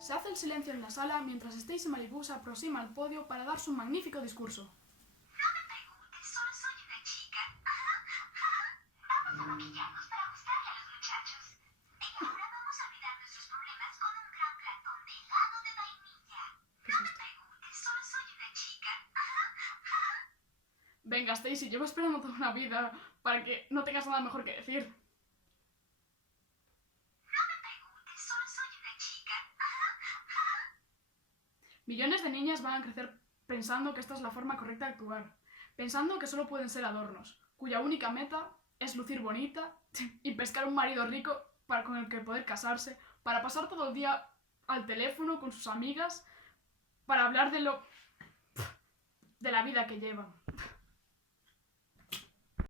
Se hace el silencio en la sala mientras Stacy Malibu se aproxima al podio para dar su magnífico discurso. No me preguntes, solo soy una chica. Vamos a maquillarnos para gustarle a los muchachos. Y ahora vamos a olvidar nuestros problemas con un gran platón de helado de vainilla. No me preguntes, solo soy una chica. Venga, Stacy, llevo esperando toda una vida para que no tengas nada mejor que decir. No me preguntes, solo soy una chica. Millones de niñas van a crecer pensando que esta es la forma correcta de actuar, pensando que solo pueden ser adornos, cuya única meta es lucir bonita y pescar un marido rico con el que poder casarse, para pasar todo el día al teléfono con sus amigas, para hablar de la vida que llevan.